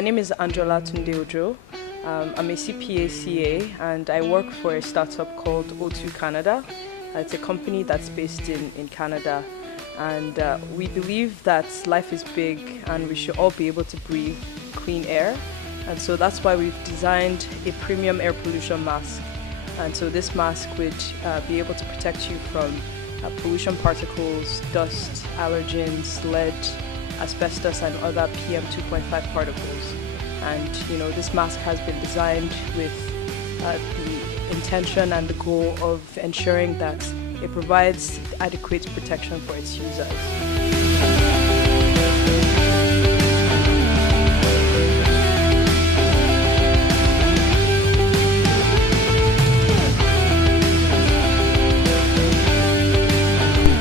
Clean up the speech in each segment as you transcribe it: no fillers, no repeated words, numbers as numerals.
My name is Anjola Tunde-Ojo. I'm a CPA and I work for a startup called O2 Canada. It's a company that's based in Canada, and we believe that life is big and we should all be able to breathe clean air. And so that's why we've designed a premium air pollution mask. And so this mask would be able to protect you from pollution particles, dust, allergens, lead, asbestos, and other PM 2.5 particles. And this mask has been designed with the intention and the goal of ensuring that it provides adequate protection for its users.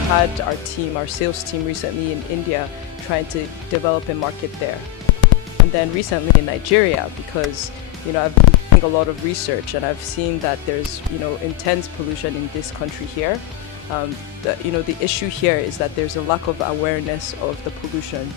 Had our sales team recently in India trying to develop a market there. And then recently in Nigeria, because I've been doing a lot of research and I've seen that there's intense pollution in this country here. The issue here is that there's a lack of awareness of the pollution.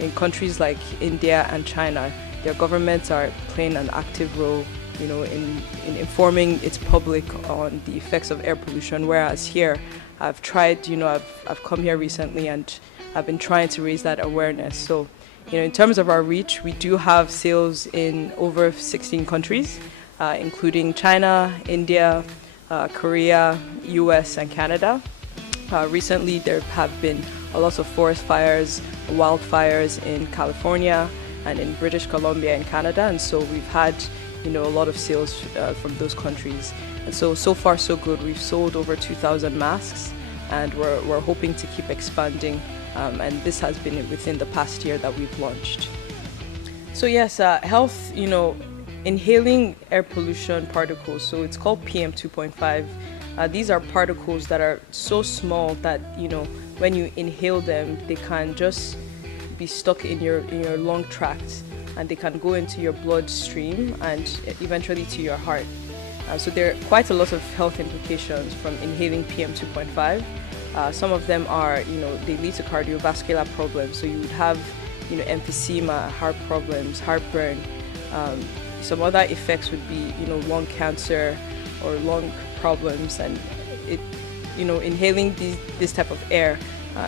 In countries like India and China, their governments are playing an active role in informing its public on the effects of air pollution, whereas here I've tried, I've come here recently and I've been trying to raise that awareness. So, in terms of our reach, we do have sales in over 16 countries, including China, India, Korea, US, and Canada. Recently, there have been a lot of forest fires, wildfires in California and in British Columbia and Canada, and so we've had a lot of sales from those countries. And so far so good. We've sold over 2,000 masks, and we're hoping to keep expanding. And this has been within the past year that we've launched. So yes, health, inhaling air pollution particles. So it's called PM 2.5. These are particles that are so small that when you inhale them, they can just be stuck in your lung tract, and they can go into your bloodstream and eventually to your heart. So there are quite a lot of health implications from inhaling PM 2.5. Some of them are, they lead to cardiovascular problems. So you would have, emphysema, heart problems, heartburn. Some other effects would be, lung cancer or lung problems. And inhaling this type of air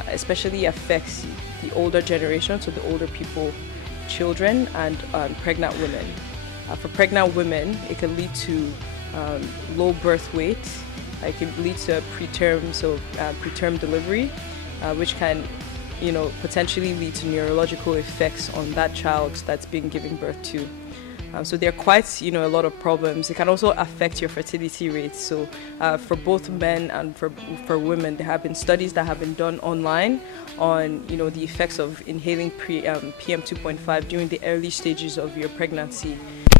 especially affects the older generation, so the older people, children, and pregnant women. For pregnant women, it can lead to low birth weight. It can lead to preterm delivery, which can, potentially lead to neurological effects on that child that's being given birth to. So there are quite, a lot of problems. It can also affect your fertility rates. So for both men and for women, there have been studies that have been done online on, the effects of inhaling PM 2.5 during the early stages of your pregnancy,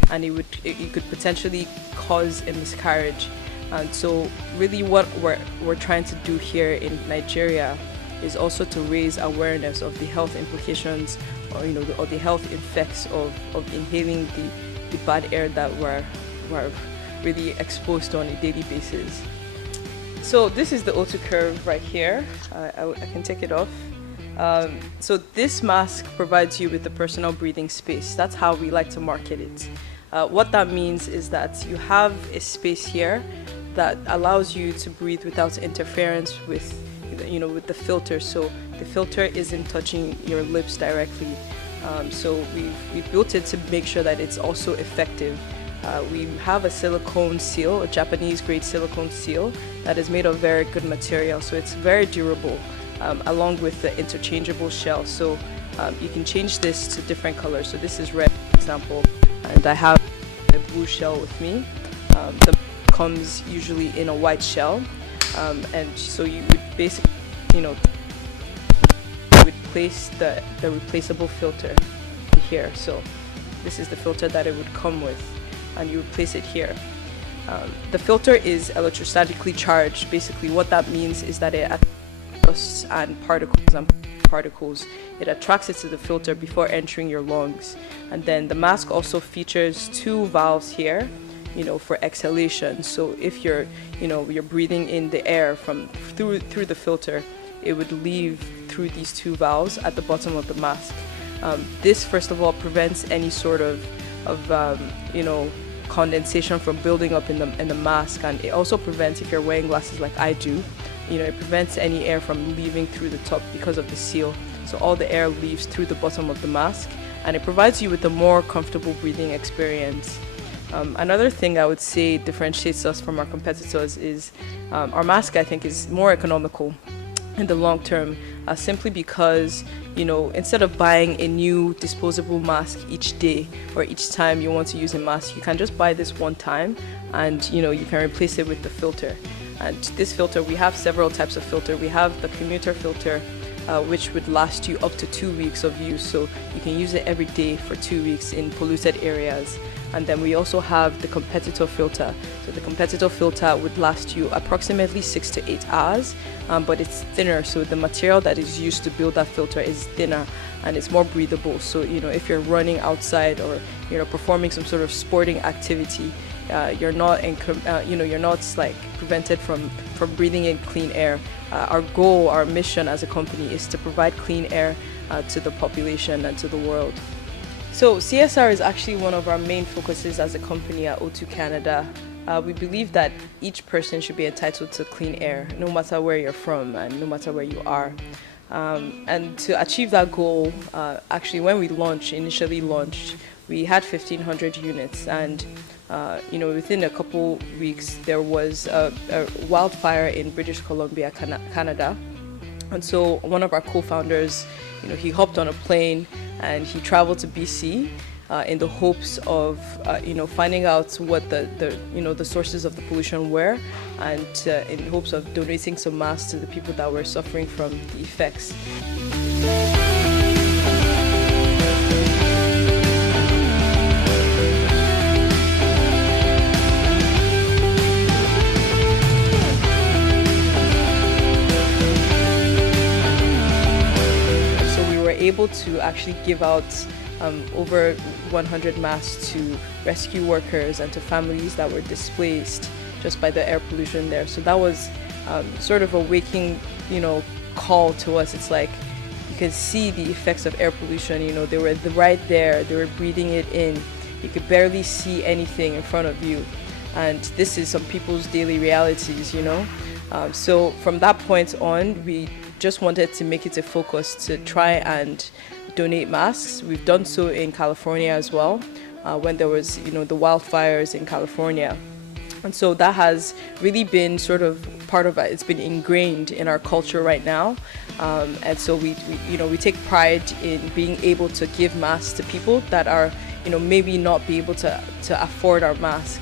and it could potentially cause a miscarriage. And so really what we're trying to do here in Nigeria is also to raise awareness of the health implications or the health effects of inhaling the bad air that we're really exposed to on a daily basis. So this is the O2 curve right here. I can take it off. So this mask provides you with the personal breathing space. That's how we like to market it. What that means is that you have a space here that allows you to breathe without interference with the filter. So the filter isn't touching your lips directly. So we've built it to make sure that it's also effective. We have a silicone seal, a Japanese grade silicone seal that is made of very good material. So it's very durable, along with the interchangeable shell. So you can change this to different colors. So this is red, for example, and I have a blue shell with me. The comes usually in a white shell, and so you would basically, would place the replaceable filter here. So this is the filter that it would come with, and you would place it here. The filter is electrostatically charged. Basically, what that means is that it attracts dust and particles. It attracts it to the filter before entering your lungs, and then the mask also features two valves here, for exhalation. So if you're breathing in the air through the filter, it would leave through these two valves at the bottom of the mask. This, first of all, prevents any sort of condensation from building up in the mask, and it also prevents, if you're wearing glasses like I do, it prevents any air from leaving through the top because of the seal. So all the air leaves through the bottom of the mask, and it provides you with a more comfortable breathing experience. Another thing I would say differentiates us from our competitors is our mask, I think, is more economical in the long term, simply because instead of buying a new disposable mask each day or each time you want to use a mask, you can just buy this one time, and you can replace it with the filter. And this filter, we have several types of filter. We have the commuter filter, which would last you up to 2 weeks of use, so you can use it every day for 2 weeks in polluted areas. And then we also have the competitor filter. So the competitor filter would last you approximately 6 to 8 hours, but it's thinner. So the material that is used to build that filter is thinner and it's more breathable. So if you're running outside or performing some sort of sporting activity, you're not like prevented from breathing in clean air. Our goal, our mission as a company is to provide clean air to the population and to the world. So CSR is actually one of our main focuses as a company at O2 Canada. We believe that each person should be entitled to clean air, no matter where you're from and no matter where you are. And to achieve that goal, actually when we initially launched, we had 1,500 units, and within a couple weeks there was a wildfire in British Columbia, Canada. And so one of our co-founders, he hopped on a plane and he traveled to BC in the hopes of finding out what the sources of the pollution were, and in hopes of donating some masks to the people that were suffering from the effects. Able to actually give out over 100 masks to rescue workers and to families that were displaced just by the air pollution there. So that was sort of a waking, call to us. It's like you can see the effects of air pollution. They were right there. They were breathing it in. You could barely see anything in front of you, and this is some people's daily realities. So from that point on, we just wanted to make it a focus to try and donate masks. We've done so in California as well, when there was the wildfires in California, and so that has really been sort of part of it. It's been ingrained in our culture right now, and so we take pride in being able to give masks to people that are maybe not be able to afford our mask.